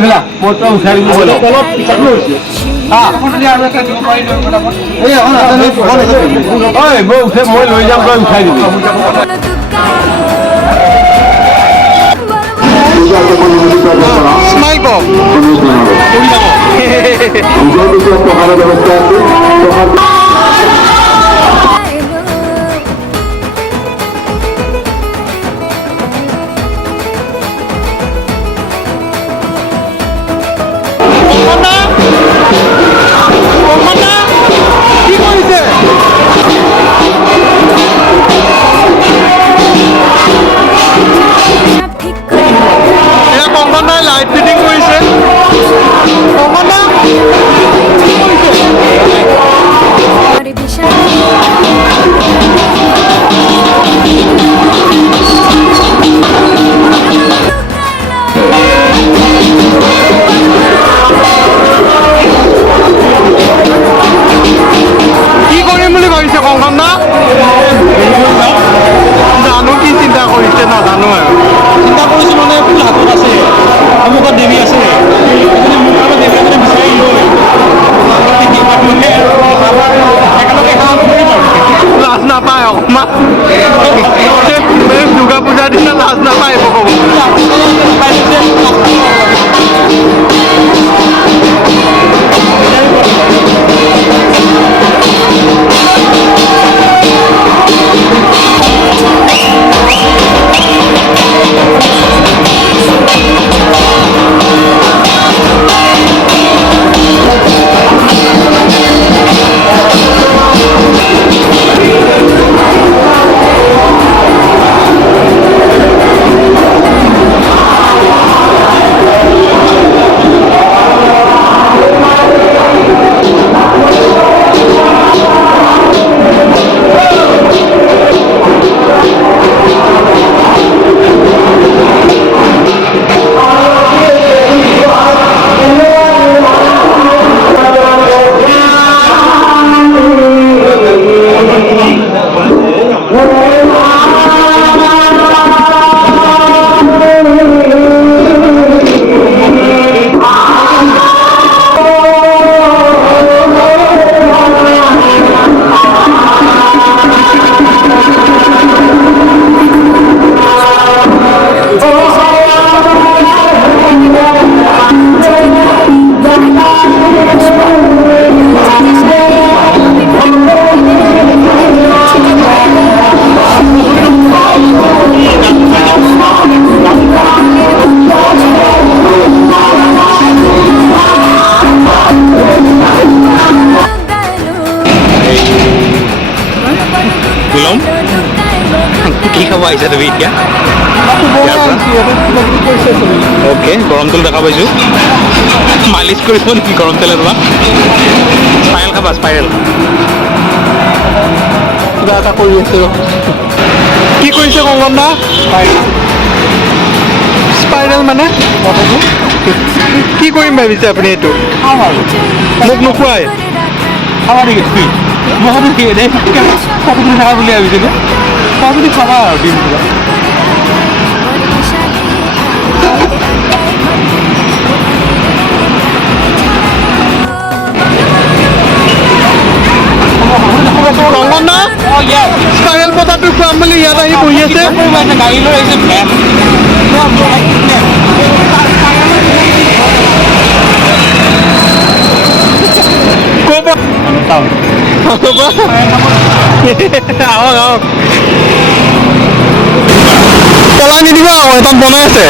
ফেলা মই তো উঠাই দিব অলপ পিছত লৈছে মই উঠে মই লৈ যাম তই উঠাই দিবি স্মাইল কম লাইট ফিটিং কৰিছে কি কৰিম বুলি ভাবিছে কংকন দা জানো কি চিন্তা কৰিছে নাজানো আৰু চিন্তা কৰিছো মানে ফুল হাতত আছে সন্মুখত দেৱী আছে লাজ নাপায় অকণমান দুৰ্গা পূজাৰ দিনা লাজ নাপায় কি খাব আহিছা তুমি এতিয়া অ'কে গৰম তেল দেখা পাইছোঁ মালিচ কৰিব নেকি গৰম তেলে তোমাক স্পাইৰেল খাবা স্পাইৰেল কিবা এটা কৰি আছে কি কৰিছে কংকন দা স্পাইৰেল মানে কি কৰিম ভাবিছে আপুনি এইটো মোক নোখোৱাই খাবা নেকি মই ভাবি কি দেই প্ৰকৃতি থকা বুলি ভাবিছিলোঁ প্ৰকৃতি খাবা আৰু দিম কংকন দা স্পাইৰেল পতাটো খুৱাম বুলি ইয়াত আহি বহি আছে গাড়ী লৈ আহিছে পলাই নিদিবা আকৌ এটা বনাই আছে